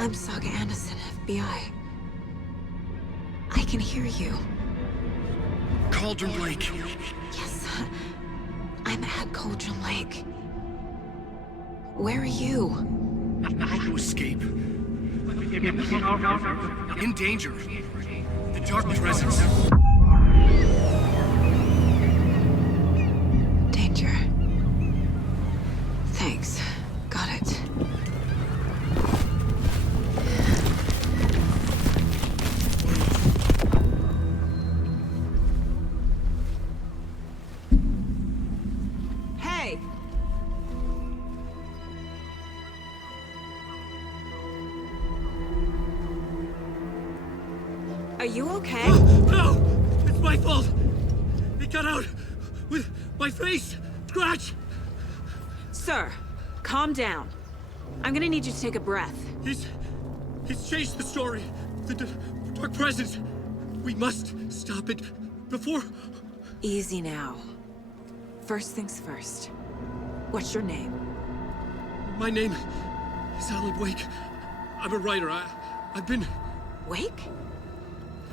I'm Saga Anderson, FBI. I can hear you. Cauldron Lake. Yes, I'm at Cauldron Lake. Where are you? How to escape. In danger. The dark presence. Danger. Thanks. Got it. Hey! Are you okay? No! It's my fault! It got out with my face scratch! Sir, calm down. I'm gonna need you to take a breath. He's changed the story. The dark presence. We must stop it before... Easy now. First things first. What's your name? My name is Alan Wake. I'm a writer. I've been... Wake?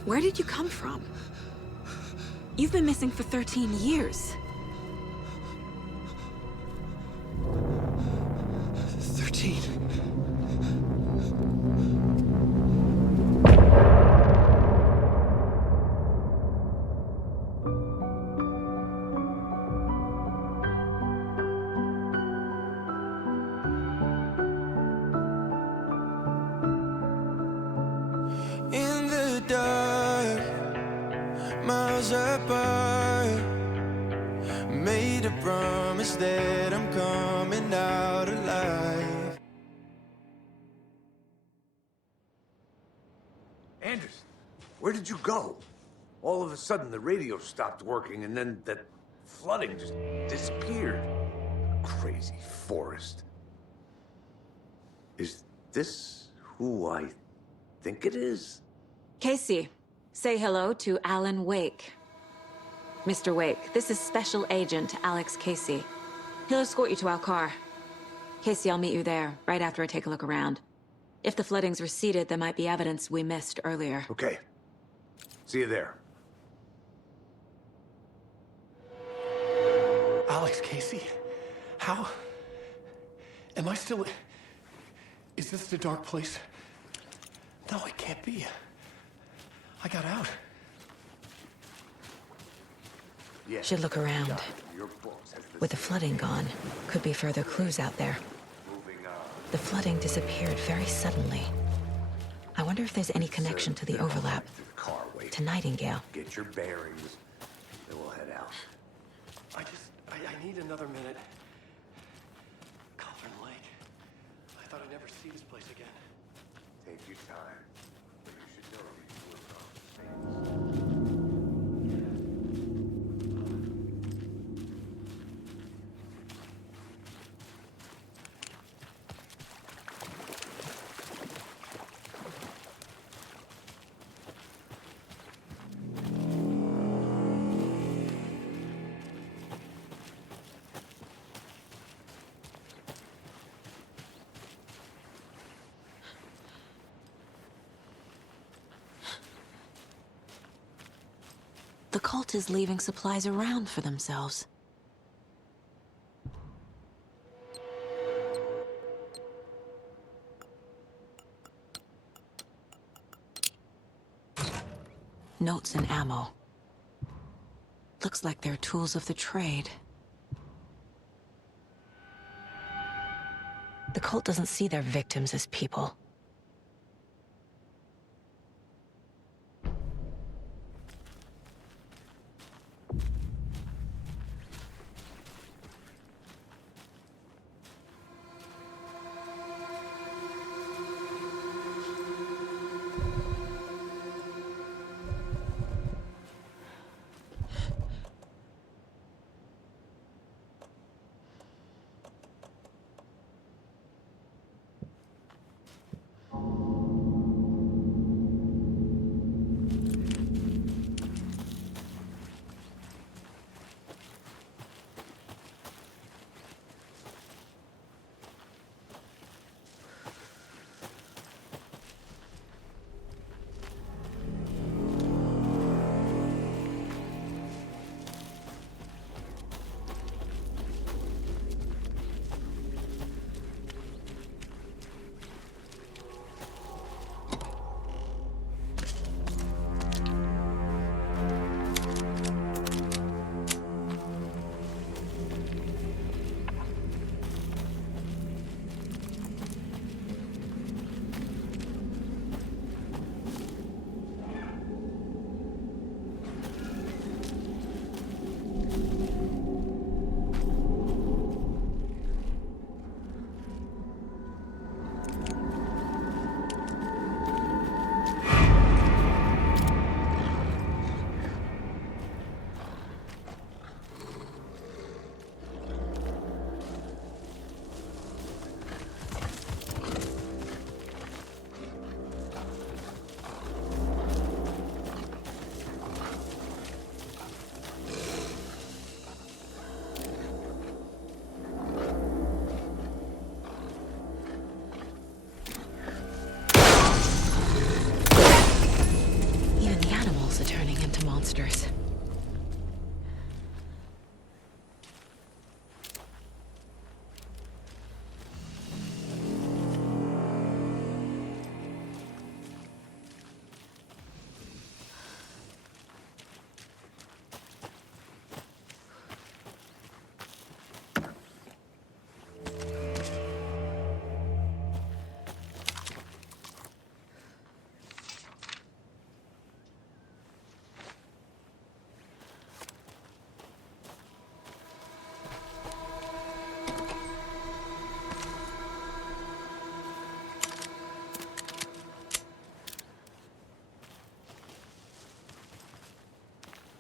Where did you come from? You've been missing for 13 years. 13. In the dark, miles apart, made a promise that I'm coming out alive. Anderson, where did you go? All of a sudden, the radio stopped working, and then that flooding just disappeared. Crazy forest. Is this who I think it is? Casey, say hello to Alan Wake. Mr. Wake, this is Special Agent Alex Casey. He'll escort you to our car. Casey, I'll meet you there, right after I take a look around. If the flooding's receded, there might be evidence we missed earlier. Okay. See you there. Alex Casey? How? Am I still... Is this the dark place? No, it can't be. I got out. Yeah. Should look around. Your books has With the flooding gone, could be further clues out there. moving on. The flooding disappeared very suddenly. I wonder if there's any connection to the overlap To the car, wait. to Nightingale. Get your bearings, then we'll head out. I need another minute. Cauldron Lake. I thought I'd never see this place again. Take your time. But you should know these were things. The cult is leaving supplies around for themselves. Notes and ammo. Looks like they're tools of the trade. The cult doesn't see their victims as people.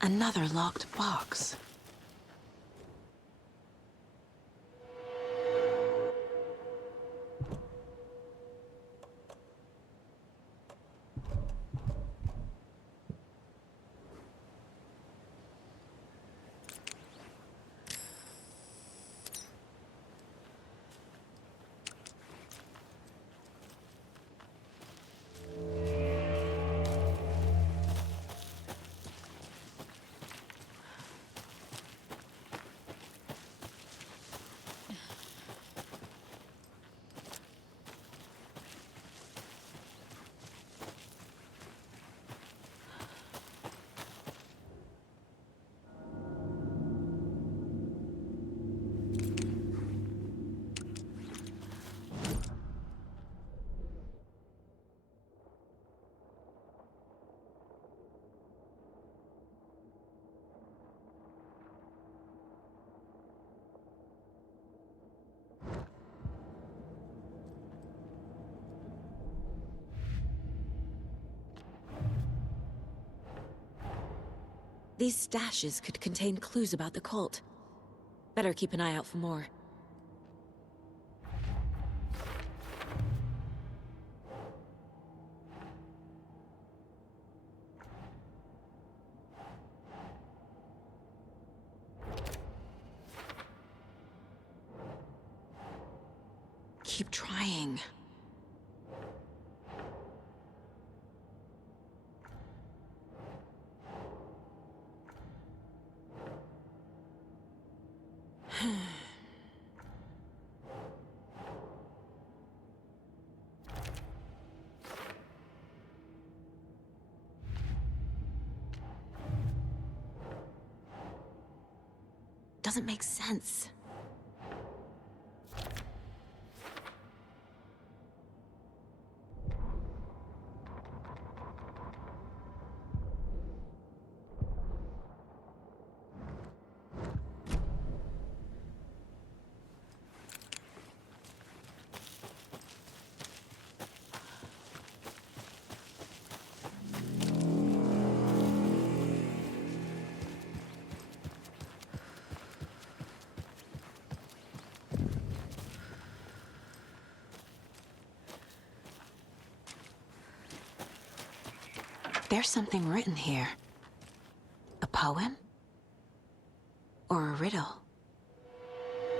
Another locked box. These stashes could contain clues about the cult. Better keep an eye out for more. Keep trying. Doesn't make sense. There's something written here. A poem? Or a riddle?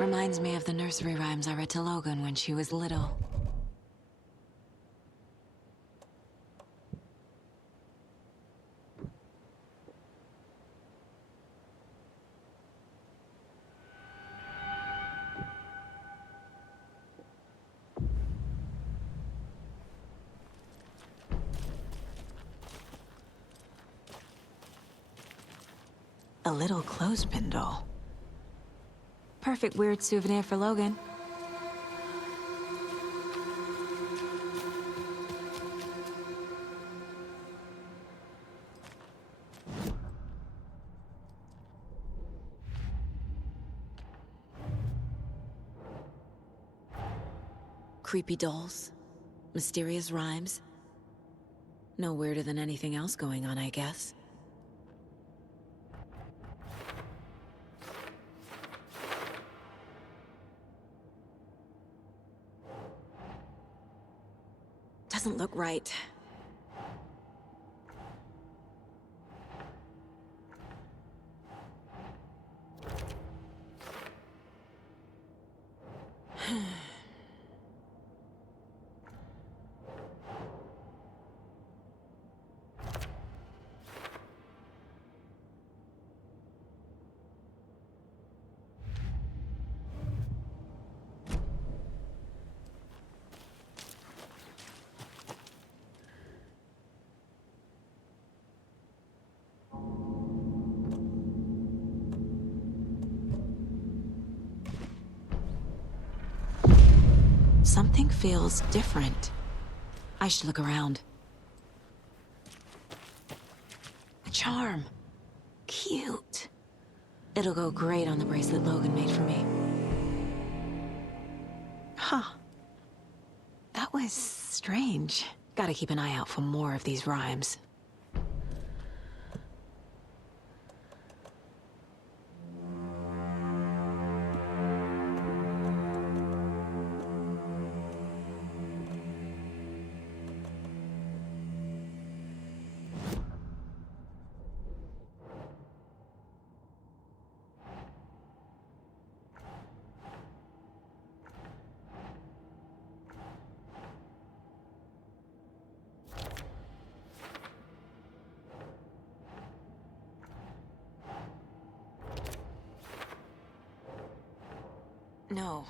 Reminds me of the nursery rhymes I read to Logan when she was little. A little clothespin doll. Perfect weird souvenir for Logan. Creepy dolls. Mysterious rhymes. No weirder than anything else going on, I guess. Doesn't look right. Something feels different. I should look around. A charm. Cute. It'll go great on the bracelet Logan made for me. Huh. That was strange. Gotta keep an eye out for more of these rhymes. No.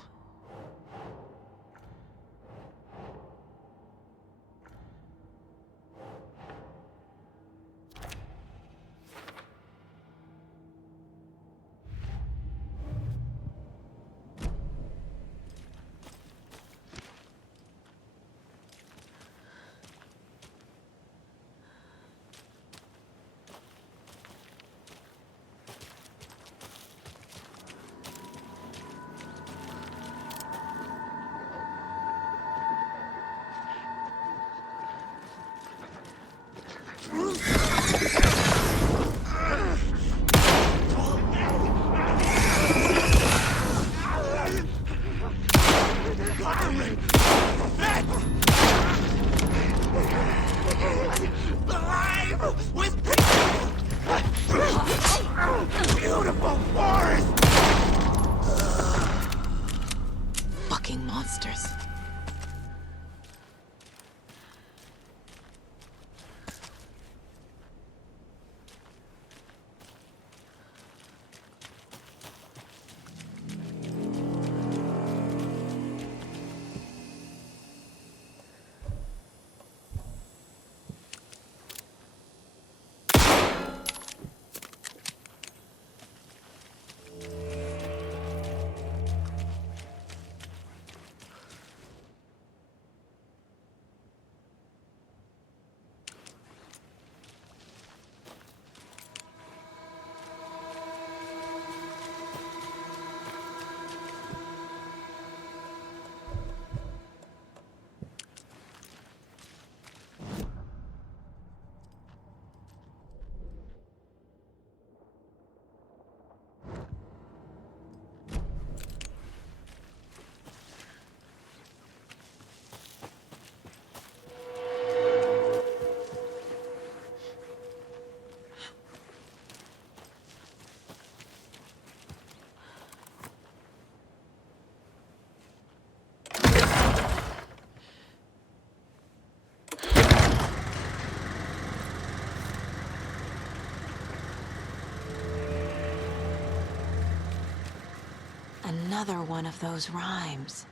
Alive with beautiful forest! Fucking monsters. Another one of those rhymes.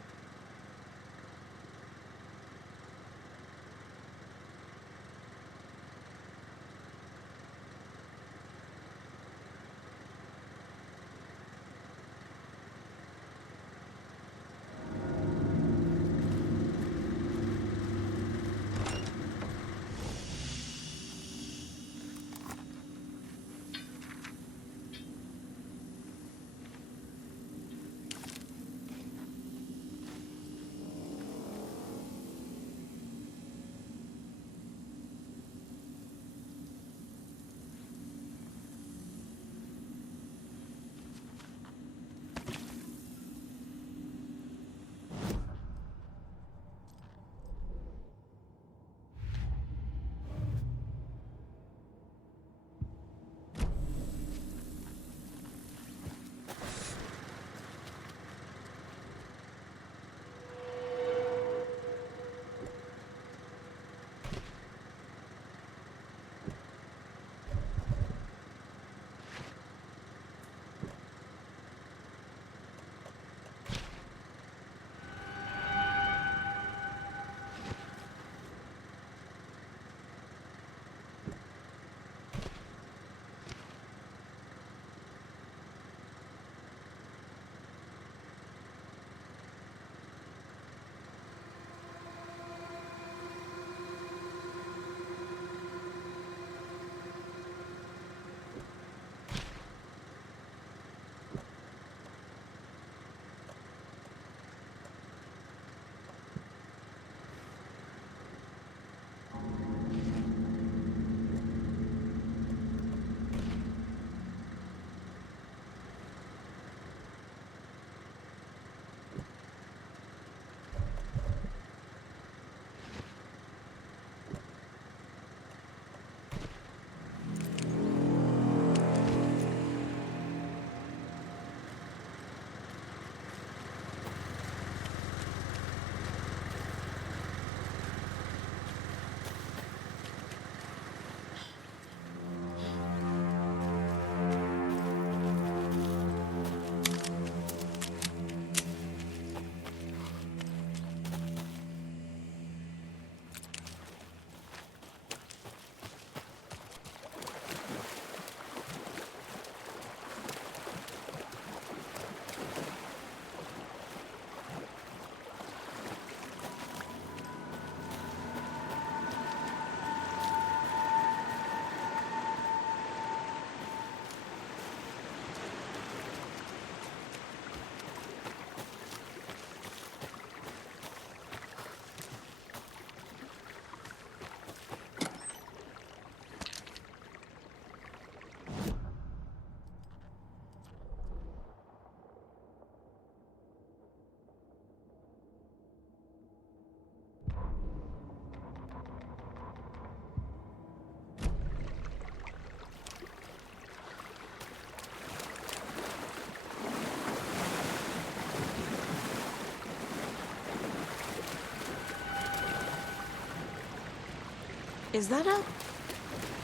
Is that a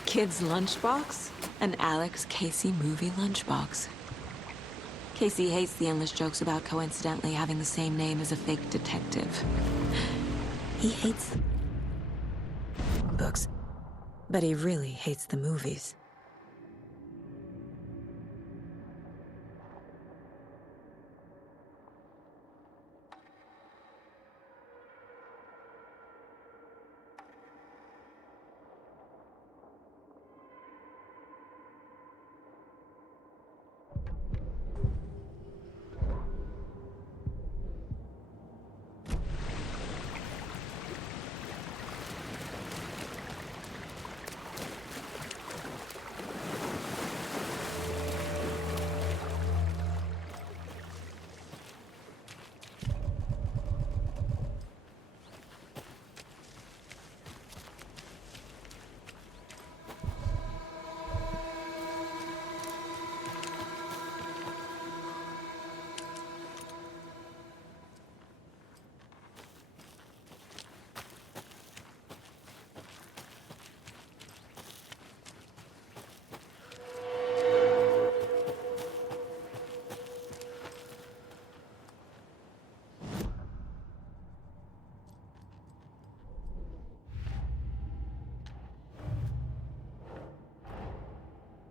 kid's lunchbox? An Alex Casey movie lunchbox. Casey hates the endless jokes about coincidentally having the same name as a fake detective. He hates books, but he really hates the movies.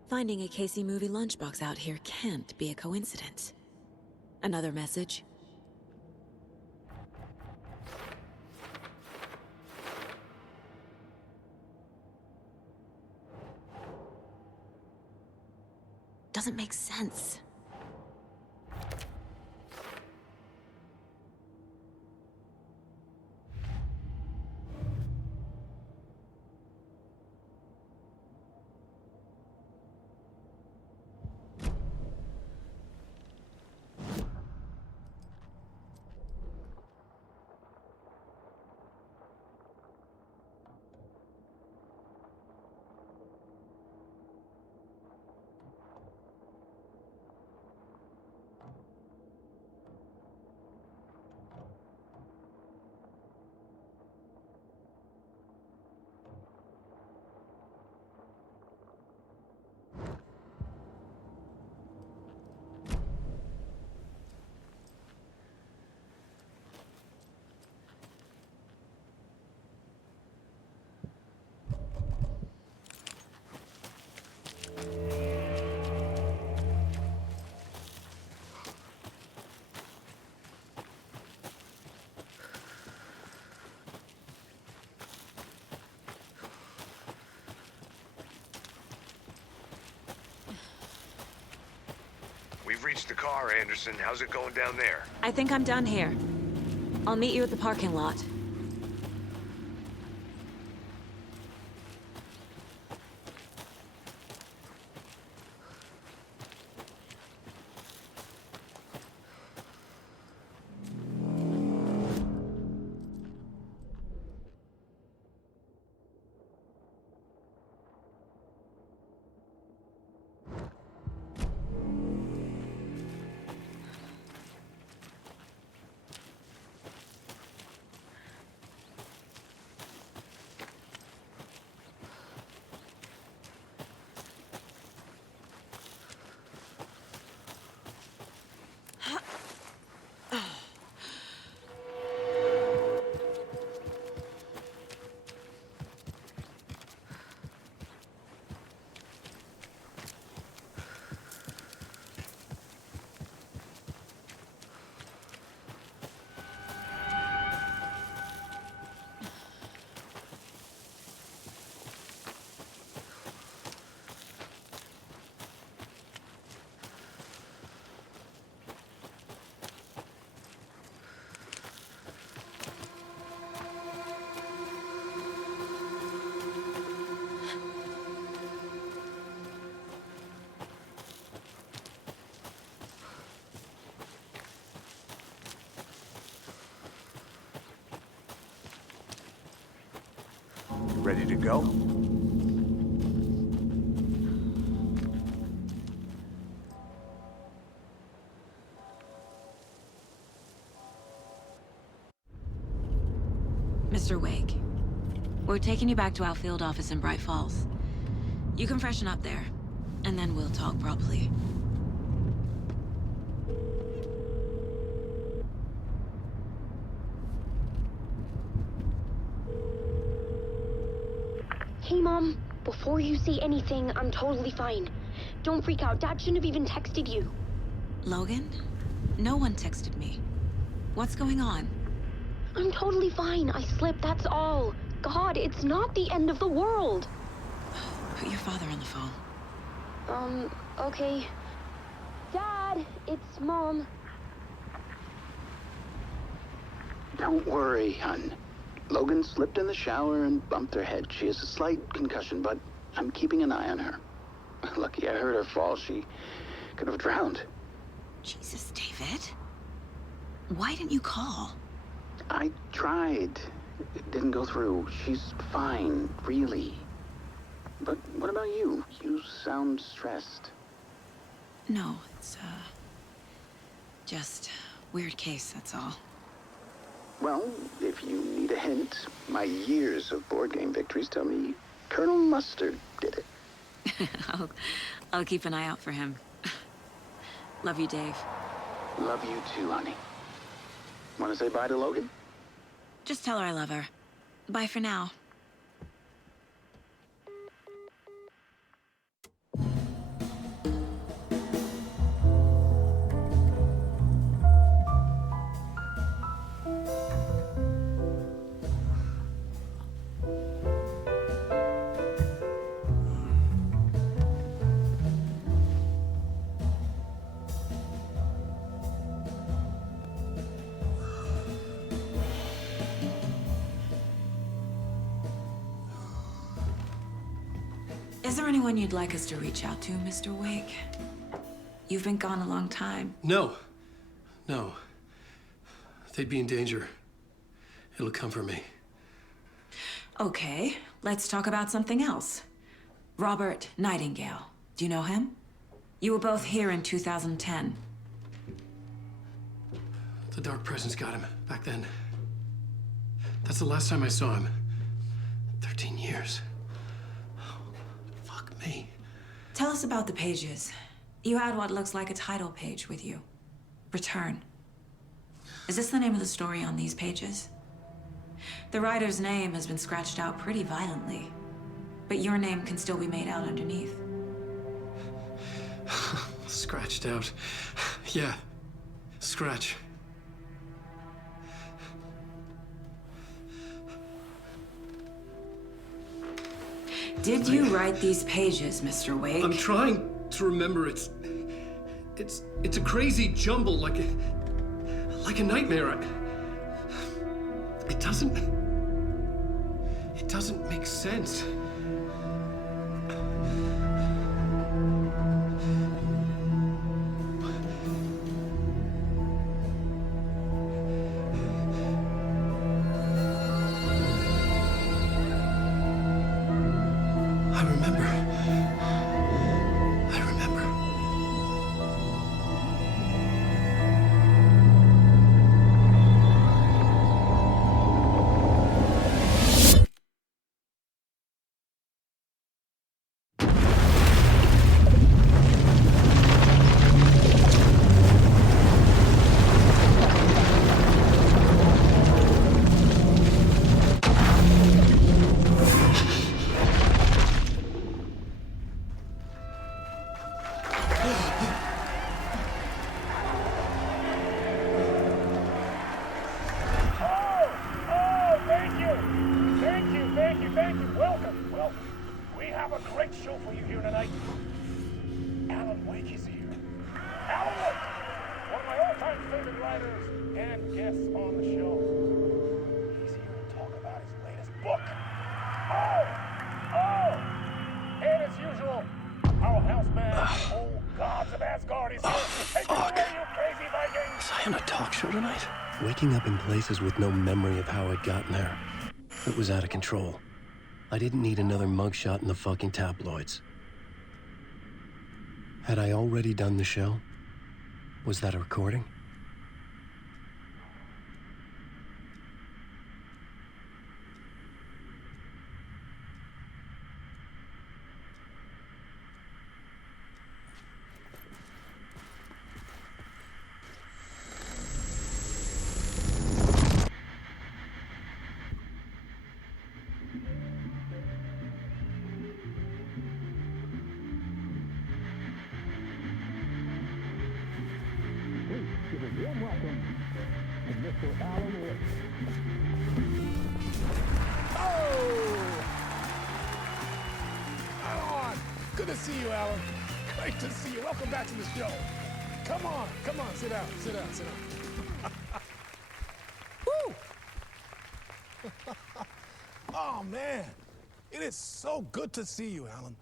Finding a Casey movie lunchbox out here can't be a coincidence. Another message? Doesn't make sense. We've reached the car, Anderson. How's it going down there? I think I'm done here. I'll meet you at the parking lot. Ready to go? Mr. Wake, we're we're taking you back to our field office in Bright Falls. You can freshen up there, and then we'll talk properly. Hey, Mom. Before you say anything, I'm totally fine. Don't freak out. Dad shouldn't have even texted you. Logan? No one texted me. What's going on? I'm totally fine. I slipped, that's all. God, it's not the end of the world. Put your father on the phone. Okay. Dad, it's Mom. Don't worry, hon. Logan slipped in the shower and bumped her head. She has a slight concussion, but I'm keeping an eye on her. Lucky I heard her fall. She could have drowned. Jesus, David. Why didn't you call? I tried. It didn't go through. She's fine, really. But what about you? You sound stressed. No, it's, just weird case, that's all. Well, if you need a hint, my years of board game victories tell me Colonel Mustard did it. I'll keep an eye out for him. Love you, Dave. Love you too, honey. Want to say bye to Logan? Just tell her I love her. Bye for now. Is there anyone you'd like us to reach out to, Mr. Wake? You've been gone a long time. No. No. They'd be in danger. It'll come for me. Okay, let's talk about something else. Robert Nightingale. Do you know him? You were both here in 2010. The Dark Presence got him back then. That's the last time I saw him. 13 years. Fuck me. Tell us about the pages. You had what looks like a title page with you. Return. Is this the name of the story on these pages? The writer's name has been scratched out pretty violently, but your name can still be made out underneath. Scratched out. Yeah. Scratch. Did you write these pages, Mr. Wake? I'm trying to remember. It's a crazy jumble, like a nightmare. It doesn't make sense. I remember. Thank you. Welcome. We have a great show for you here tonight. Alan Wake is here. Alan Wake, one of my all-time favorite writers and guests on the show. He's here to talk about his latest book. And as usual, our houseman, old gods of Asgard, is here. Take it away, you crazy Vikings! Was I on a talk show tonight? Waking up in places with no memory of how I'd gotten there. It was out of control. I didn't need another mugshot in the fucking tabloids. Had I already done the show? Was that a recording? welcome to Mr. Alan Wake. Oh! Alan! Good to see you, Alan. Great to see you. Welcome back to the show. Come on, sit down. Woo! Oh, man. It is so good to see you, Alan.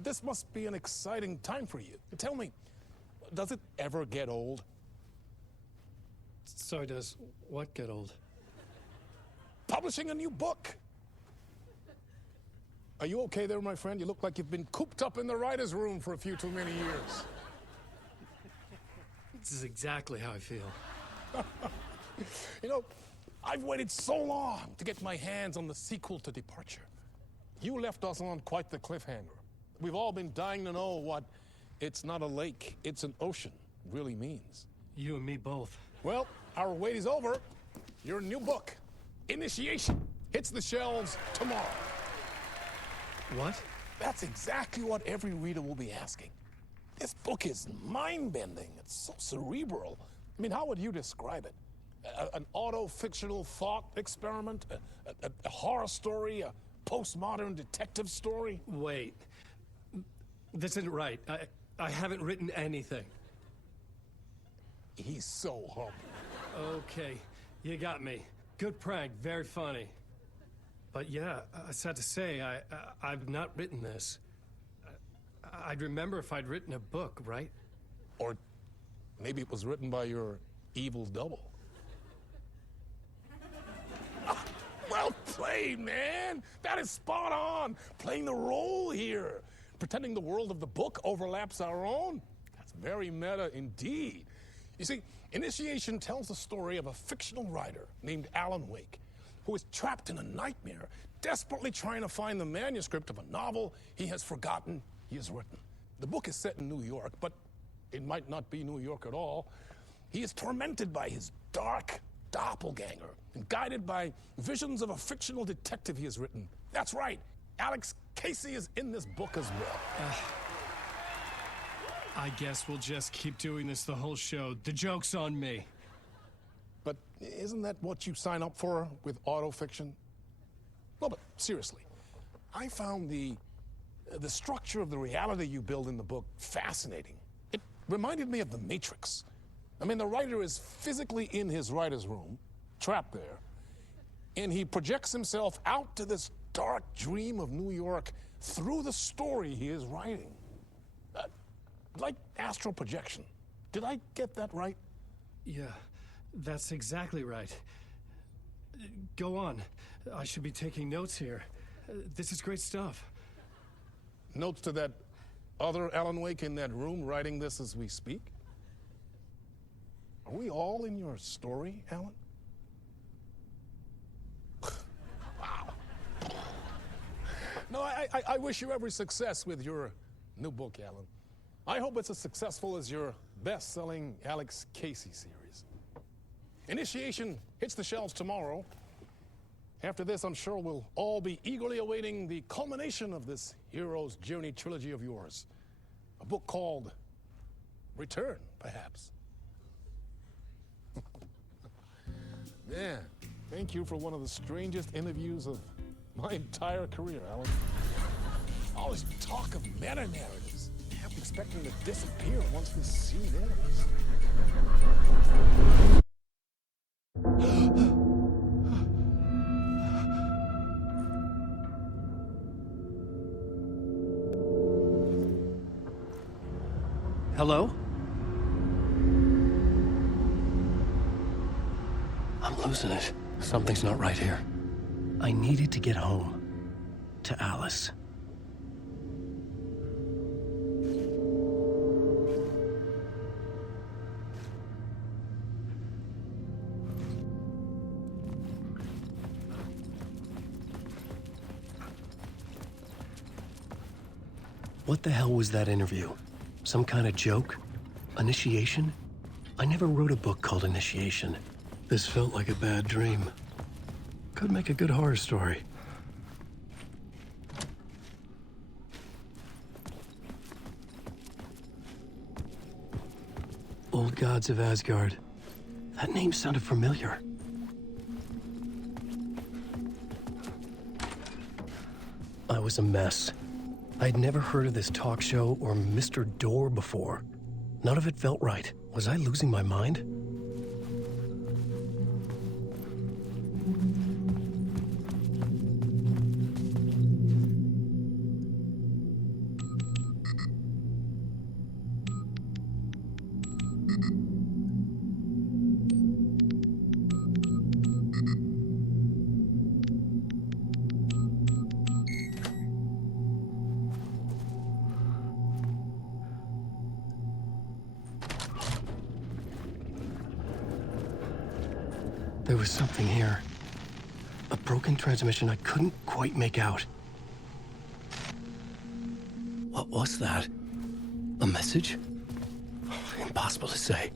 This must be an exciting time for you. Tell me, does it ever get old? So does what get old? Publishing a new book. Are you okay there, my friend? You look like you've been cooped up in the writer's room for a few too many years. This is exactly how I feel. You know, I've waited so long to get my hands on the sequel to Departure. You left us on quite the cliffhanger. We've all been dying to know what "it's not a lake, it's an ocean" really means. You and me both. Well, our wait is over. Your new book, Initiation, hits the shelves tomorrow. What? That's exactly what every reader will be asking. This book is mind-bending. It's so cerebral. I mean, how would you describe it? An auto-fictional thought experiment? A horror story? A postmodern detective story? Wait. This isn't right. I haven't written anything. He's so humble. Okay, you got me. Good prank, very funny. But yeah, sad to say, I've not written this. I'd remember if I'd written a book, right? Or maybe it was written by your evil double. Well played, man. That is spot on. Playing the role here. Pretending the world of the book overlaps our own. That's very meta indeed. You see, Initiation tells the story of a fictional writer named Alan Wake, who is trapped in a nightmare, desperately trying to find the manuscript of a novel he has forgotten he has written. The book is set in New York, but it might not be New York at all. He is tormented by his dark doppelganger and guided by visions of a fictional detective he has written. That's right, Alex Casey is in this book as well. I guess we'll just keep doing this the whole show. The joke's on me. But isn't that what you sign up for with autofiction? No, but seriously, I found the structure of the reality you build in the book fascinating. It reminded me of The Matrix. I mean, the writer is physically in his writer's room, trapped there, and he projects himself out to this dark dream of New York through the story he is writing. Like astral projection. Did I get that right? Yeah, that's exactly right. Go on. I should be taking notes here. This is great stuff. Notes to that other Alan Wake in that room writing this as we speak? Are we all in your story, Alan? Wow. No, I wish you every success with your new book, Alan. I hope it's as successful as your best-selling Alex Casey series. Initiation hits the shelves tomorrow. After this, I'm sure we'll all be eagerly awaiting the culmination of this hero's journey trilogy of yours. A book called Return, perhaps. Man, thank you for one of the strangest interviews of my entire career, Alan. All this talk of meta-narratives. I'm expecting to disappear once this scene ends. Hello? I'm losing it. Something's not right here. I needed to get home. To Alice. What the hell was that interview? Some kind of joke? Initiation? I never wrote a book called Initiation. This felt like a bad dream. Could make a good horror story. Old gods of Asgard. That name sounded familiar. I was a mess. I'd never heard of this talk show or Mr. Door before. None of it felt right. Was I losing my mind? There was something here. A broken transmission I couldn't quite make out. What was that? A message? Impossible to say.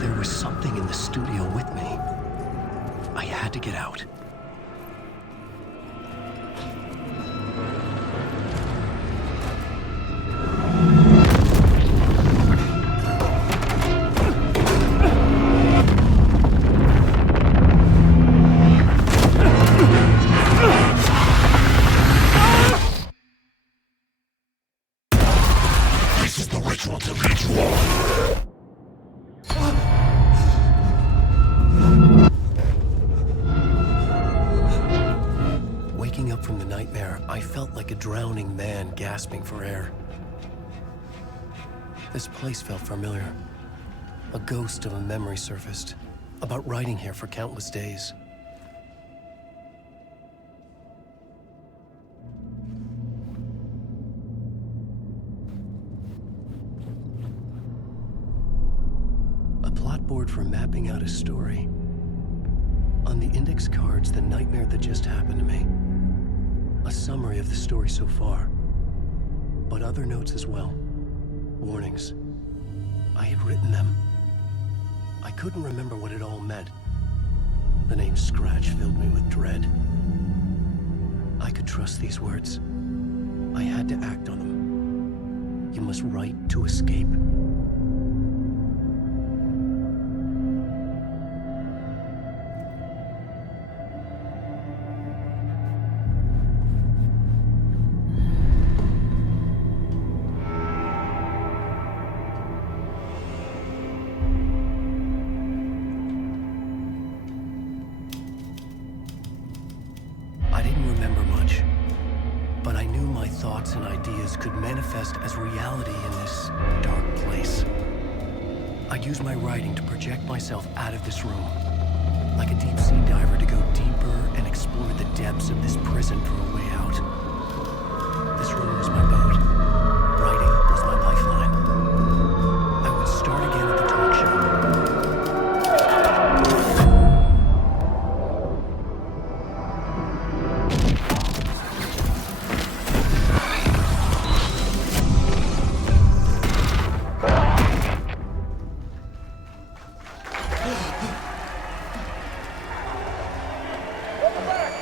There was something in the studio with me. I had to get out. This is the ritual to lead you on. Waking up from the nightmare, I felt like a drowning man gasping for air. This place felt familiar. A ghost of a memory surfaced, about riding here for countless days. A plot board for mapping out a story. On the index cards, the nightmare that just happened to me. A summary of the story so far, but other notes as well. Warnings. I had written them. I couldn't remember what it all meant. The name Scratch filled me with dread. I could trust these words. I had to act on them. You must write to escape. I didn't remember much, but I knew my thoughts and ideas could manifest as reality in this dark place. I'd use my writing to project myself out of this room, like a deep-sea diver to go deeper and explore the depths of this prison for a way out. This room was my boat. Writing was my lifeline. I would start again at the talk show. Welcome back.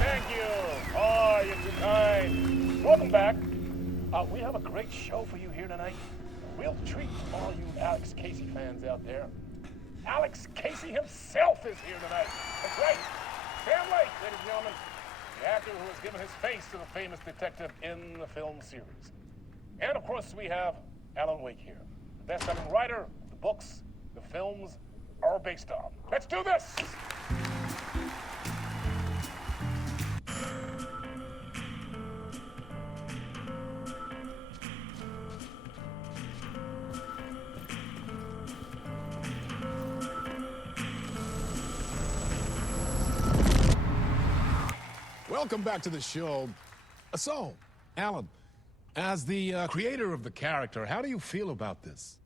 Thank you. Oh, you're too kind. Welcome back. We have a great show for you here tonight. A real treat for all you Alex Casey fans out there. Alex Casey himself is here tonight. That's right. Sam Lake, ladies and gentlemen. The actor who has given his face to the famous detective in the film series. And of course, we have Alan Wake here. The best-selling writer, the books, the films are based on. Let's do this! welcome back to the show. So, Alan, as the creator of the character, how do you feel about this?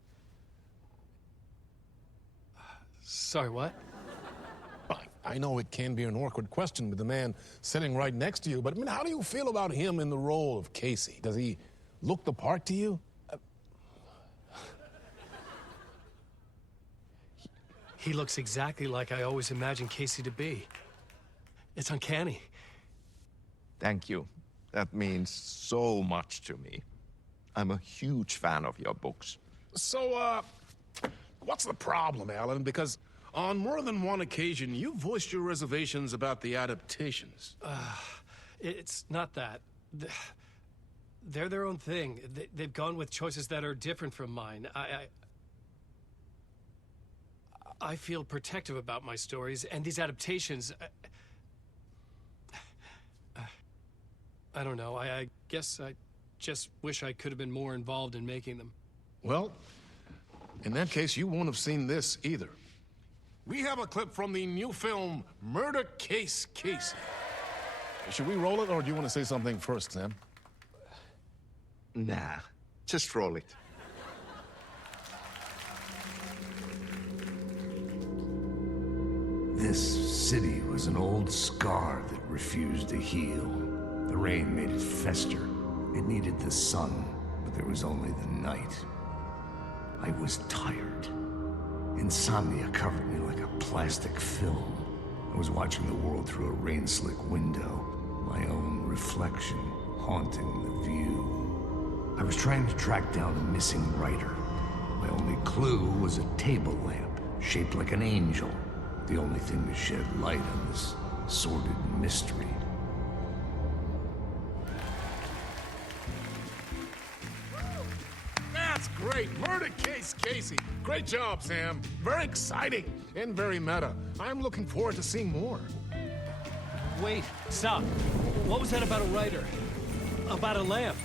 Sorry, what? I know it can be an awkward question with the man sitting right next to you, but I mean, how do you feel about him in the role of Casey? Does he look the part to you? He looks exactly like I always imagined Casey to be. It's uncanny. Thank you. That means so much to me. I'm a huge fan of your books. So, what's the problem, Alan? Because on more than one occasion, you voiced your reservations about the adaptations. It's not that. They're their own thing. They've gone with choices that are different from mine. I feel protective about my stories, and these adaptations... I don't know. I guess I just wish I could have been more involved in making them. Well, in that case, you won't have seen this either. We have a clip from the new film, Murder Case Casey. Should we roll it, or do you want to say something first, Sam? Nah, just roll it. This city was an old scar that refused to heal. The rain made it fester. It needed the sun, but there was only the night. I was tired. Insomnia covered me like a plastic film. I was watching the world through a rain-slick window, my own reflection haunting the view. I was trying to track down a missing writer. My only clue was a table lamp, shaped like an angel. The only thing to shed light on this sordid mystery. That's great! Murder Case Casey! Great job, Sam. Very exciting and very meta. I'm looking forward to seeing more. Wait, stop. What was that about a writer? About a lamp?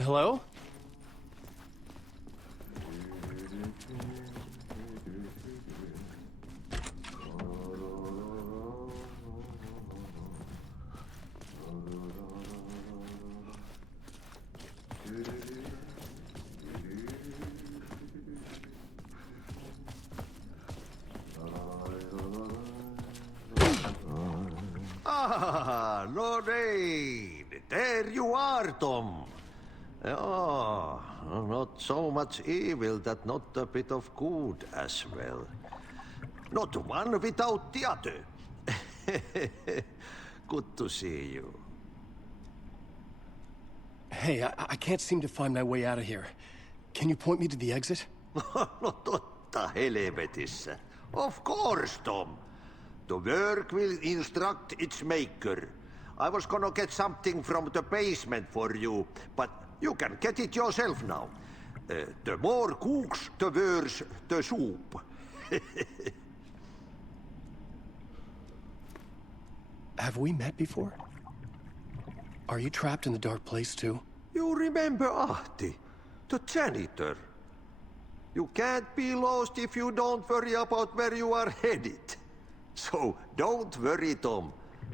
Hello? Lorraine! There you are, Tom. Oh, Not so much evil that not a bit of good as well. Not one without the other. Good to see you. Hey, I can't seem to find my way out of here. Can you point me to the exit? No totta helvetissä. Of course, Tom. The work will instruct its maker. I was gonna get something from the basement for you, but you can get it yourself now. The more cooks, the worse the soup. Have we met before? Are you trapped in the dark place too? You remember Ahti, the janitor. You can't be lost if you don't worry about where you are headed. So don't worry, Tom.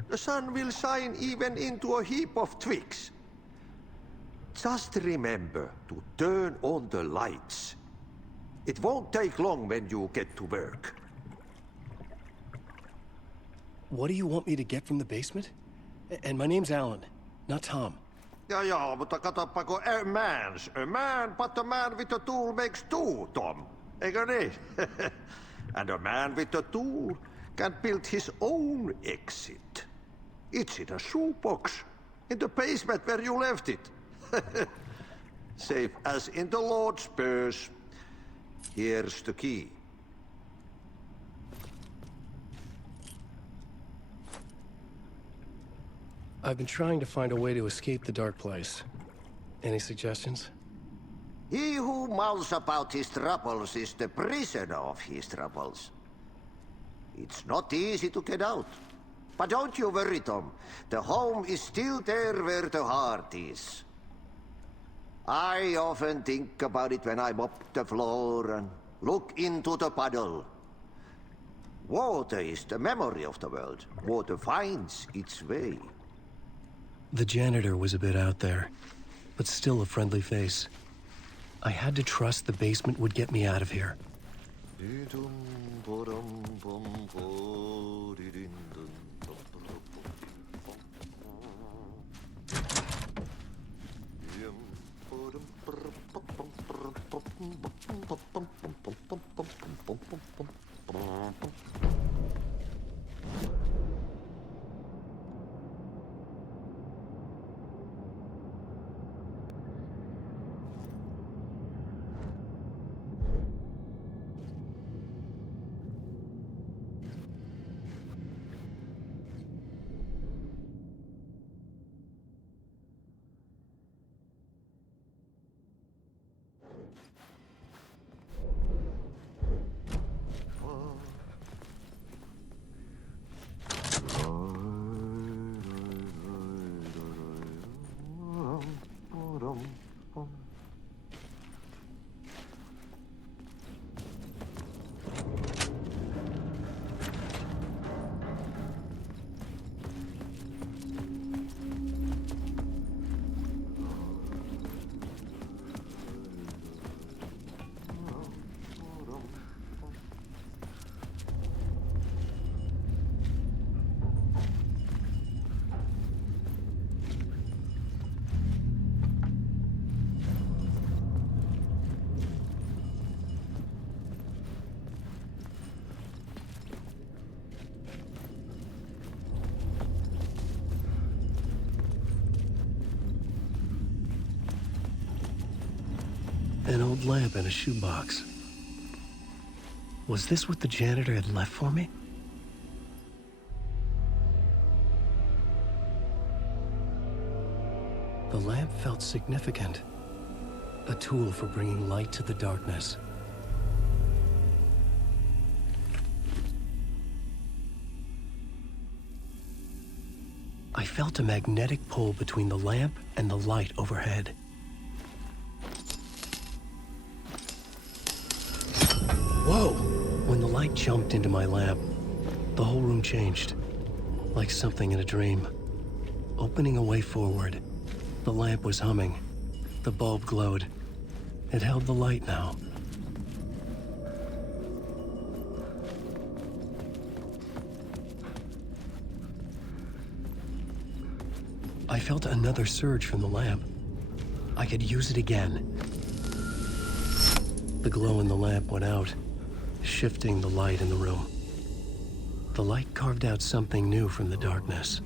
The sun will shine even into a heap of twigs. Just remember to turn on the lights. It won't take long when you get to work. What do you want me to get from the basement? And my name's Alan, not Tom. Ja, mutta katoppa kun a man, but a man with a tool makes two, Tom. Eikö niin? And a man with a tool can build his own exit. It's in a shoebox, in the basement where you left it. Safe as in the Lord's purse. Here's the key. I've been trying to find a way to escape the dark place. Any suggestions? He who mouths about his troubles is the prisoner of his troubles. It's not easy to get out. But don't you worry, Tom. The home is still there where the heart is. I often think about it when I mop the floor and look into the puddle. Water is the memory of the world. Water finds its way. The janitor was a bit out there, but still a friendly face. I had to trust the basement would get me out of here. An old lamp in a shoebox. Was this what the janitor had left for me? The lamp felt significant. A tool for bringing light to the darkness. I felt a magnetic pull between the lamp and the light overhead. Whoa! When the light jumped into my lamp, the whole room changed. Like something in a dream. Opening a way forward. The lamp was humming. The bulb glowed. It held the light now. I felt another surge from the lamp. I could use it again. The glow in the lamp went out, shifting the light in the room. The light carved out something new from the darkness.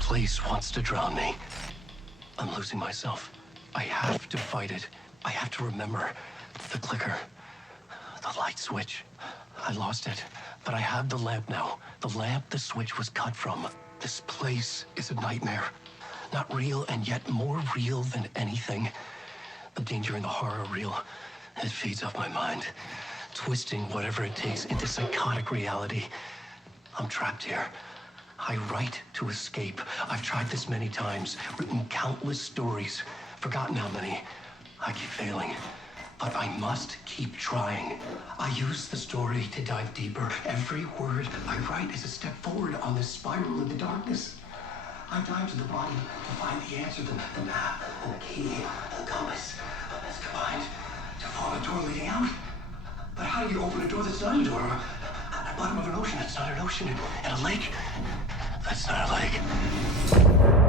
Place wants to drown me. I'm losing myself. I have to fight it. I have to remember. The clicker. The light switch. I lost it. But I have the lamp now. The lamp the switch was cut from. This place is a nightmare. Not real, and yet more real than anything. The danger and the horror real. It feeds off my mind. Twisting whatever it takes into psychotic reality. I'm trapped here. I write to escape. I've tried this many times, written countless stories, forgotten how many. I keep failing, but I must keep trying. I use the story to dive deeper. Every word I write is a step forward on this spiral in the darkness. I dive to the bottom to find the answer, the map, and the key, and the compass. It's combined to form a door leading out. But how do you open a door that's not a door? At the bottom of an ocean, that's not an ocean. And a lake, that's not a lake.